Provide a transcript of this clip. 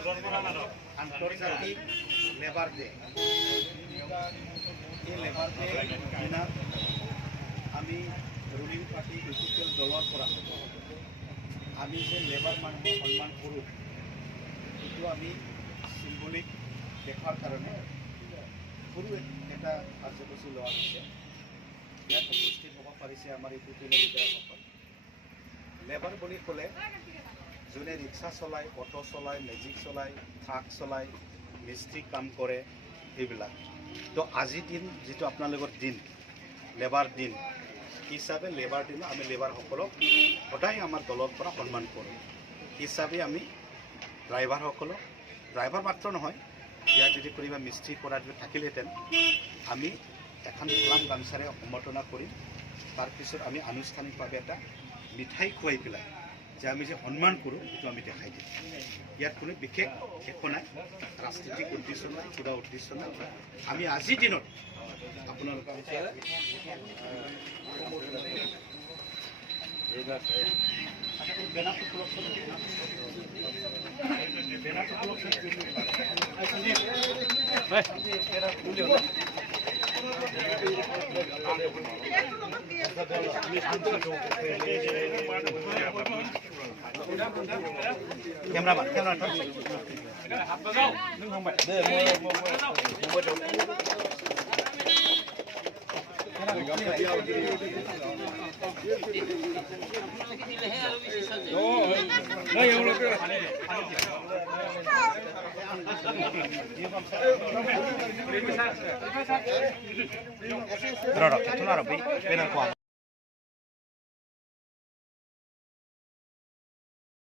আন্তৰ্জাতিক labour day. এই labour day দিনা আমি ৰুলিং পাৰ্টি ইউপিপিএল দলৰ পৰা আমি যে লেবাৰ মানুহক সন্মান কৰোঁ এইটো আমি চিম্বলিক দেখাৰ কাৰণে সৰু এটা কাৰ্যসূচী লোৱা হৈছে। ইয়াত উপস্থিত হ'ব পাৰিছে আমাৰ ইউপিপিএলৰ লিডাৰসকল। লেবাৰ বুলি ক'লে যোনে ৰিক্সা চলায়, অটো চলায়, মেজিক চলায়, ট্ৰাক চলায়, মিস্ত্ৰী কাম কৰে, এইবিলাক। তো আজিৰ দিন যিটো আপোনালোকৰ দিন লেবাৰ দিন হিচাপে লেবাৰ দিনত আমি লেবাৰসকলক সদায় আমাৰ দলৰ পৰা সন্মান কৰোঁ। হিচাপে আমি ড্ৰাইভাৰসকলক, ড্ৰাইভাৰ মাত্ৰ নহয়, ইয়াত যদি কোনোবা মিস্ত্ৰী কৰা যদি থাকিলেহেঁতেন আমি এখন গোলাম গামচাৰে সম্বৰ্ধনা কৰিম। তাৰপিছত আমি আনুষ্ঠানিকভাৱে এটা মিঠাই খুৱাই পেলাই যে আমি যে সন্মান কৰোঁ সেইটো আমি দেখাই দিম। ইয়াত কোনো বিশেষ একো নাই, ৰাজনীতিক উদ্দেশ্য নাই, কিবা উদ্দেশ্য নাই। আমি আজিৰ দিনত আপোনালোকৰ ক্যামেৰাম্যান